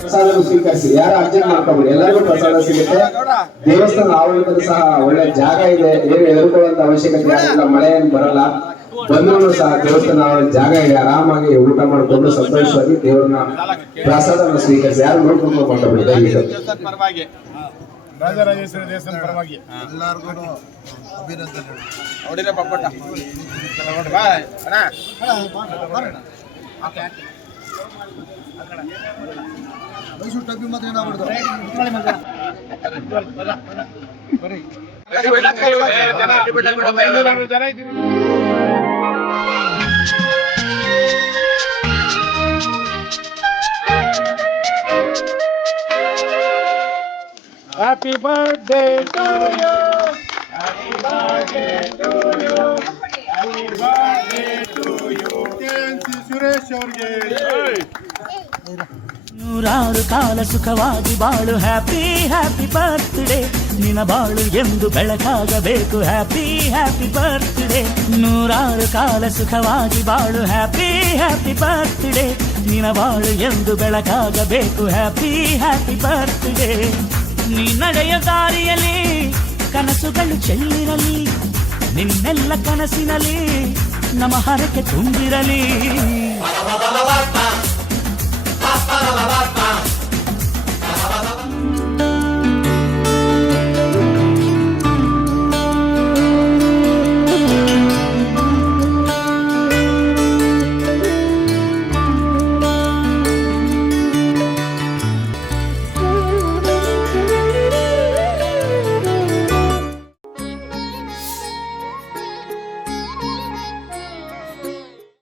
ಪ್ರಸಾದ ಸ್ವೀಕರಿಸಿ, ಯಾರು ಅರ್ಜೆಂಟ್ ಮಾಡ್ಕೊಬೇಡಿ, ಎಲ್ಲರಿಗೂ ಪ್ರಸಾದ ಸಿಗುತ್ತೆ. ದೇವಸ್ಥಾನ ಆವರಣದಲ್ಲಿ ಸಹ ಒಳ್ಳೆ ಜಾಗ ಇದೆ, ಏನು ಎದುರ್ಕೊಳ್ಳುವಂತ ಅವಶ್ಯಕತೆ ಯಾರಿಲ್ಲ, ಮಳೆ ಏನು ಬರಲ್ಲ. ಬಂದ್ರು ಸಹ ದೇವಸ್ಥಾನ ಜಾಗ ಇದೆ, ಆರಾಮಾಗಿ ಊಟ ಮಾಡಿಕೊಂಡು ಸಂತೋಷವಾಗಿ ದೇವರನ್ನ ಪ್ರಸಾದವನ್ನು ಸ್ವೀಕರಿಸಿ, ಯಾರು ನೋಡ್ಕೊಂಡು ಮಾಡ್ಕೊಬೇಡಿ. ದಯವಿಟ್ಟು ರಾಜರಾಜೇಶ್ವರಿ ದೇವಸ್ಥಾನ ಪರವಾಗಿ ಎಲ್ಲರಿಗೂ ಅಭಿನಂದನೆ. ಹೊಡಿರ ಪಪ್ಪಟ ಬಾಯ್ ಅಣ್ಣ ಮೈಸೂರು ಟಬ್ಬಿ ಮಾತ್ರ ಏನಾಗ್ಬಿಡ್ದು ಜನ ಇದ್ದೀವಿ. Happy birthday to you. Happy birthday to you. Happy birthday to you. Kensi Suresh avrige. ನೂರಾರು ಕಾಲ ಸುಖವಾಗಿ ಬಾಳು, ಹ್ಯಾಪಿ ಹ್ಯಾಪಿ ಬರ್ತ್ಡೇ. ನಿನ್ನ ಬಾಳು ಎಂದು ಬೆಳಕಾಗಬೇಕು, ಹ್ಯಾಪಿ ಹ್ಯಾಪಿ ಬರ್ತ್ಡೇ. ನೂರಾರು ಕಾಲ ಸುಖವಾಗಿ ಬಾಳು, ಹ್ಯಾಪಿ ಹ್ಯಾಪಿ ಬರ್ತ್ಡೇ. ನಿನ್ನ ಬಾಳು ಎಂದು ಬೆಳಕಾಗಬೇಕು, ಹ್ಯಾಪಿ ಹ್ಯಾಪಿ ಬರ್ತ್ಡೇ. ನೀ ನಡೆಯ ದಾರಿಯಲ್ಲಿ ಕನಸುಗಳು ಚೆಲ್ಲಿರಲಿ, ನಿನ್ನೆಲ್ಲ ಕನಸಿನಲ್ಲಿ ನಮ್ಮ ಹರಕೆ ತುಂಬಿರಲಿ.